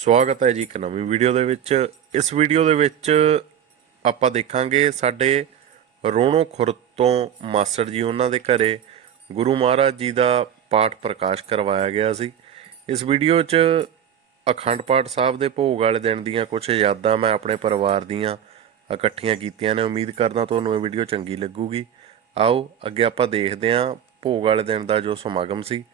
ਸਵਾਗਤ ਹੈ ਜੀ ਇੱਕ ਨਵੀਂ ਵੀਡੀਓ ਦੇ ਵਿੱਚ। ਇਸ ਵੀਡੀਓ ਦੇ ਵਿੱਚ ਆਪਾਂ ਦੇਖਾਂਗੇ ਸਾਡੇ ਰੋਣੋ ਖੁਰ ਤੋਂ ਮਾਸੜ ਜੀ ਉਹਨਾਂ ਦੇ ਘਰੇ ਗੁਰੂ ਮਹਾਰਾਜ ਜੀ ਦਾ ਪਾਠ ਪ੍ਰਕਾਸ਼ ਕਰਵਾਇਆ ਗਿਆ ਸੀ। ਇਸ ਵੀਡੀਓ 'ਚ ਅਖੰਡ ਪਾਠ ਸਾਹਿਬ ਦੇ ਭੋਗ ਵਾਲੇ ਦਿਨ ਦੀਆਂ ਕੁਝ ਯਾਦਾਂ ਮੈਂ ਆਪਣੇ ਪਰਿਵਾਰ ਦੀਆਂ ਇਕੱਠੀਆਂ ਕੀਤੀਆਂ ਨੇ। ਉਮੀਦ ਕਰਦਾ ਤੁਹਾਨੂੰ ਇਹ ਵੀਡੀਓ ਚੰਗੀ ਲੱਗੂਗੀ। ਆਓ ਅੱਗੇ ਆਪਾਂ ਦੇਖਦੇ ਹਾਂ ਭੋਗ ਵਾਲੇ ਦਿਨ ਦਾ ਜੋ ਸਮਾਗਮ ਸੀ।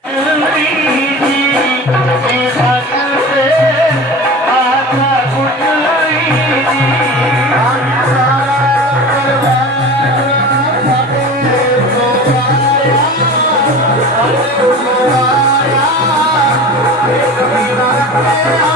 ਜਨਮ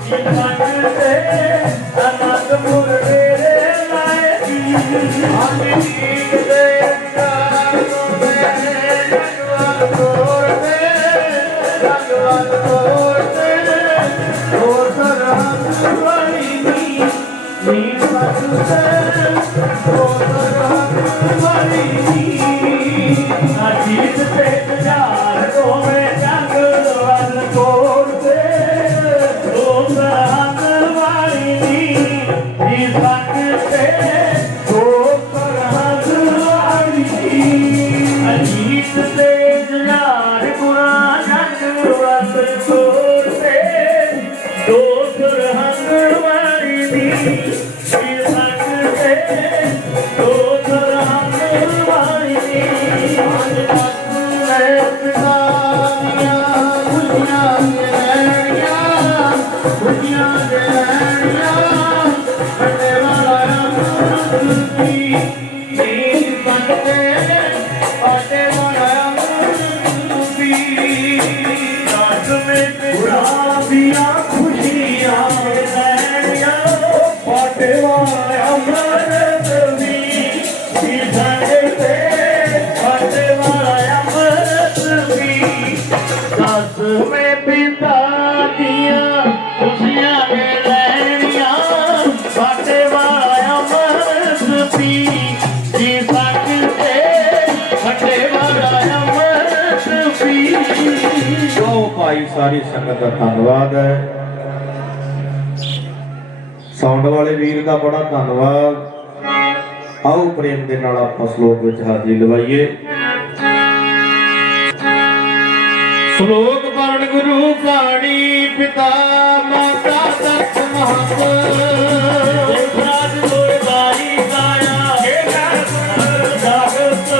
ਆਏ ਸੀ ਸਾਰੀ ਸੰਗਤ ਦਾ ਧੰਨਵਾਦ ਹੈ। ਸਾਊਂਡ ਵਾਲੇ ਵੀਰ ਦਾ ਬੜਾ ਧੰਨਵਾਦ। ਆਓ ਪ੍ਰੇਮ ਦੇ ਨਾਲ ਆਪਾਂ ਸ਼ਲੋਕ ਵਿੱਚ ਹਾਜ਼ਰੀ ਲਵਾਈਏ। ਸ਼ਲੋਕ ਪੜ੍ਹਨ ਗੁਰੂ ਬਾਣੀ ਪਿਤਾ ਮਾਤਾ ਤਤ ਮਹੰਤ। ਰਾਜ ਲੋਏ ਬਾਰੀ ਜਾਗਤ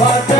ਬਾਤ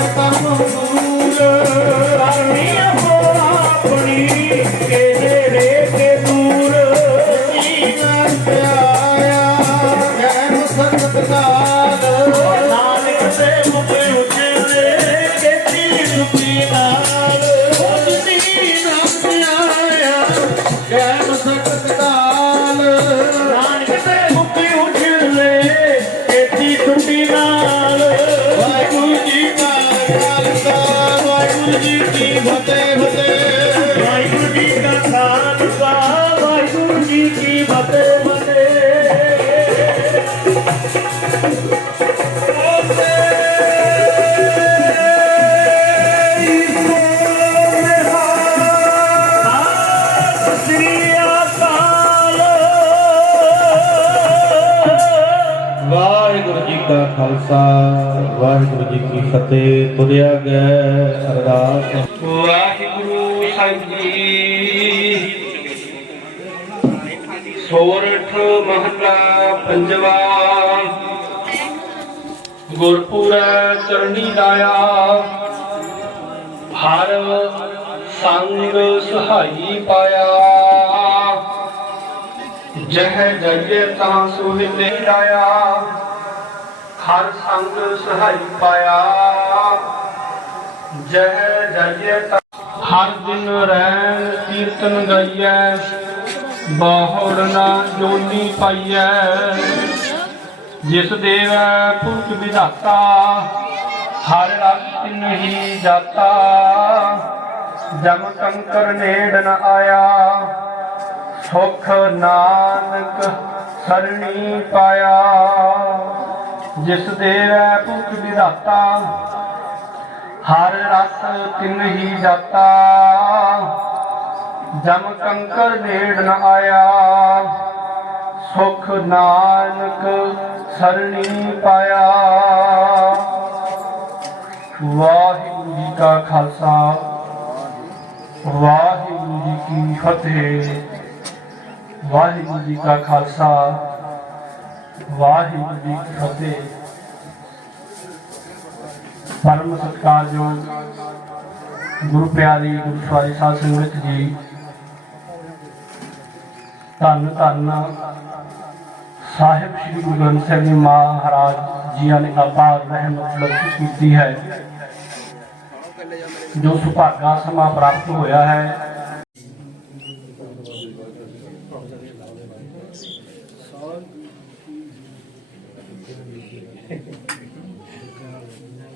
ਖਾਲਸਾ, ਵਾਹਿਗੁਰੂ ਜੀ ਕੀ ਫਤਿਹ। ਤੁਰਿਆ ਗਿਆ ਅਰਦਾਸ। ਵਾਹਿਗੁਰੂ ਸਾਹਿਬ ਜੀ। ਸੋਰਠ ਮਹੱਲਾ ਪੰਜਵਾ। ਗੁਰਪੁਰੈ ਚਰਣੀ ਲਾਇਆ। ਹਰ ਸੰਗ ਸਹਾਈ ਪਾਇਆ। ਜਹ ਜਗੇ ਤਾਂ ਸੁਹਿਲੇ ਲਾਇਆ। ਹਰ ਸੰਗ ਸਹਾਈ ਪਾਇਆ। ਜਹ ਜਗੇ ਹਰ ਦਿਨ ਰੈਣ ਕੀਰਤਨ ਗਾਈਐ। ਬਾਹਰ ਨਾ ਜੋਨੀ ਪਾਈਐ। ਜਿਸ ਦੇਵੈ ਪੁਰਖ ਵਿਧਾਤਾ, ਹਰ ਰਸ ਨਹੀਂ ਜਾਤਾ। ਜਮ ਕੰਕਰ ਨੇੜ ਨ ਆਇਆ। ਸੁਖ ਨਾਨਕ ਸਰਣੀ ਪਾਇਆ। ਜਿਸ ਦੇਵੈ ਪੁਰਖ ਵਿਧਾਤਾ, ਹਰ ਰਸ ਤਿਨ ਹੀ ਜਾਤਾ। ਜਮ ਕੰਕਰ ਨੇੜ ਨ ਆਇਆ, ਸੁਖ ਨਾਨਕ ਸਰਣੀ ਪਾਇਆ। ਵਾਹਿਗੁਰੂ ਜੀ ਕਾ ਖਾਲਸਾ, ਵਾਹਿਗੁਰੂ ਜੀ ਕੀ ਫਤਿਹ। ਵਾਹਿਗੁਰੂ ਜੀ ਕਾ ਖਾਲਸਾ। ਵਾਹਿਗੁਰੂ ਜੀ ਕੀ ਫਤਿਹ। ਪਰਮ ਸਤਿਕਾਰਯੋਗ ਗੁਰੂ ਪਿਆਰੀ ਗੁਰੂ ਸਵਾਰੀ ਸਾਧ ਸੰਗਤ ਜੀ, ਧੰਨ ਧੰਨ ਸਾਹਿਬ ਸ੍ਰੀ ਗੁਰੂ ਗ੍ਰੰਥ ਸਾਹਿਬ ਜੀ ਮਹਾਰਾਜ ਜੀਆਂ ਨੇ ਅਪਾਰ ਰਹਿਮਤ ਬਖਸ਼ਿਸ਼ ਕੀਤੀ ਹੈ, ਜੋ ਸੁਭਾਗਾ ਸਮਾਂ ਪ੍ਰਾਪਤ ਹੋਇਆ ਹੈ। 時間あるんだ。